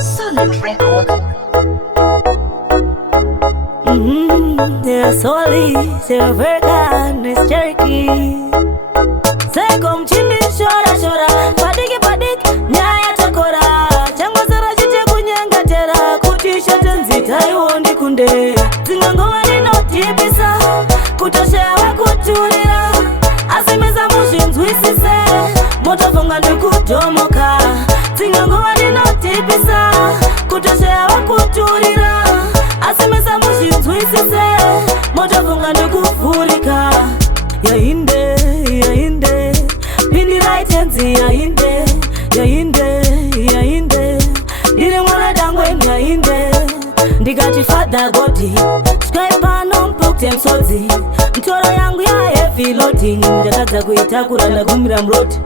Solid record. They're solid, they're vegan, it's jerky. Seko mchindi shora shora, padiki padik, nyaya chakora. Changwa sara chiche kunyanga tera, kutisha tenzita iwondi kunde. Tingangova ninotipisa, kutoshewa kuturira. Asimeza mushinzwisise, motofunga ndikutomoka. Tingangova ninotipisa, kutoshewa kuturira. Asimeza mushinzwisise, motofunga ndikufurika. Yainde, yainde, pindi right hands, yainde, yainde, yainde. Ndiri mwana dangwe yainde, ndikati father godi. Skype pano mpokte msodzi, mtoro yangu ya heavy loading. Ndakadza kuita kuranda kumira mroti.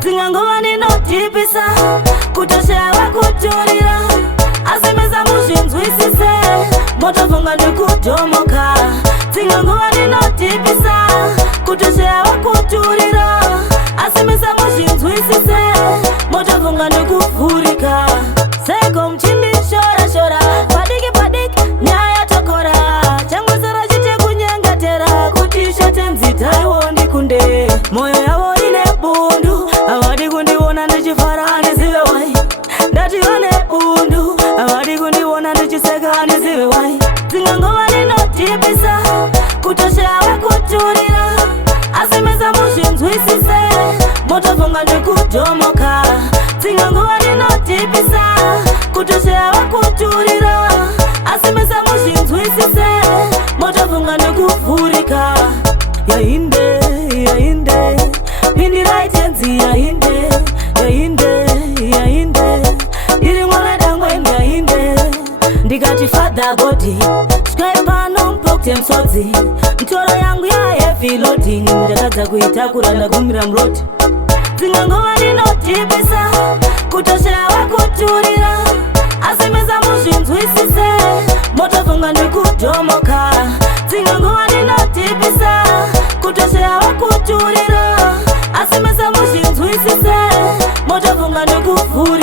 Tingangova ninotipisa, kutoshewa kuturira. Asimeza mushinzwisise, motofunga ndikutomoka. Tingangova ninotipisa, kutoshewa kuturira. Asimeza mushinzwisise, motofunga ndikufurika. Seko mchindi shora shora, padiki padiki, nyaya tokora. Changwa sara chiche kunyanga tera, kutisha tenzita iwondi kunde. Moyo yavo ine bundu, awadi kundiwona ndichifara ndizive wai. Ndati wane bundu, awadi kundiwona ndichiseka ndizive wai. Tingangova ninotipisa, kutoshewa kuturira. Asimeza mushinzwisise, motofunga ndikutomoka. Tingangova ninotipisa, kutoshewa kuturira. Asimeza mushinzwisise, motofunga ndikufurika. Yainde, yainde, pindi right hands, yainde, yainde, yainde. Ndiri mwana dangwe yainde, ndikati father godi. Skype pano mpokte msodzi, mtoro yangu ya heavy loading. Ndakadza kuita kuranda kumira mroti. Tingangova ninotipisa, kutoshewa kuturira. Asimeza mushinzwisise, motofunga ndikutomoka. Tingangova ninotipisa, kutoshewa kuturira. Asimeza mushinzwisise, motofunga ndikufurika.